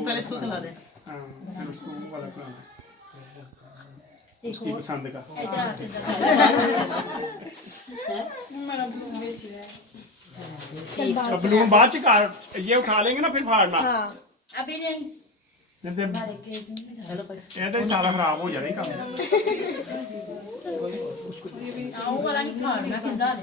पहले इसको खिला दे। फिर उसको वाला खिलाना उसकी पसंद का। बलून बाद च ये उठा लेंगे ना फिर फाड़ना। अभी नहीं ये तो सारा खराब हो जाएगा काम। वो वाला नहीं फाड़ना, खिला दे।